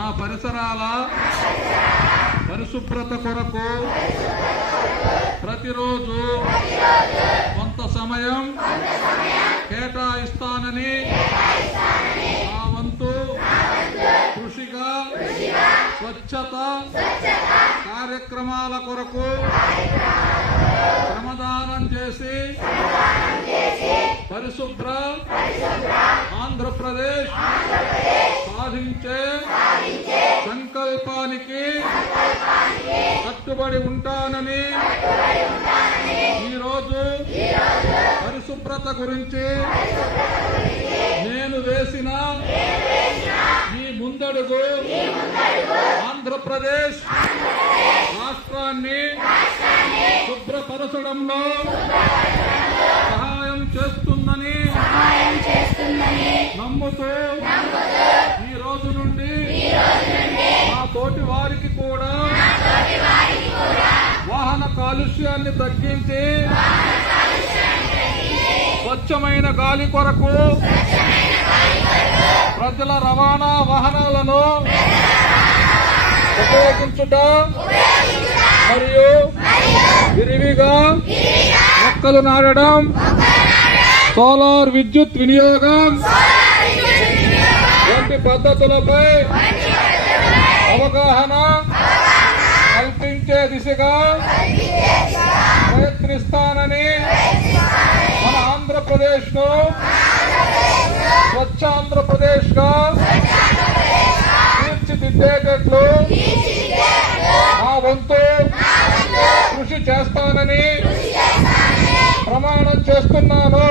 నా పరిసరాల పరిశుభ్రత కొరకు ప్రతిరోజు కొంత సమయం కేటాయిస్తానని నా వంతు కృషిగా స్వచ్ఛత కార్యక్రమాల కొరకు శ్రమదానం చేసి పరిశుభ్ర ఆంధ్రప్రదేశ్ సాధించే సంకల్పానికి కట్టుబడి ఉంటానని ఈరోజు పరిశుభ్రత గురించి నేను వేసిన ఈ ముందడుగు ఆంధ్రప్రదేశ్ రాష్ట్రాన్ని శుభ్రపరచడంలో సహాయం చేస్తుందని నమ్ముతూ ఈ రోజు నుండి మా తోటి వారికి కూడా వాహన కాలుష్యాన్ని తగ్గించి స్వచ్ఛమైన గాలి కొరకు ప్రజల రవాణా వాహనాలను ఉపయోగించుట మరియు విరివిగా మొక్కలు నాటడం, సోలార్ విద్యుత్ వినియోగం వంటి పద్ధతులపై అవగాహన కల్పించే దిశగా ప్రయత్నిస్తానని మన ఆంధ్రప్రదేశ్ ను స్వచ్ఛ ఆంధ్రప్రదేశ్ గా తీర్చిదిద్దేటట్లు నా వంతు కృషి చేస్తానని ప్రమాణం చేస్తున్నాను.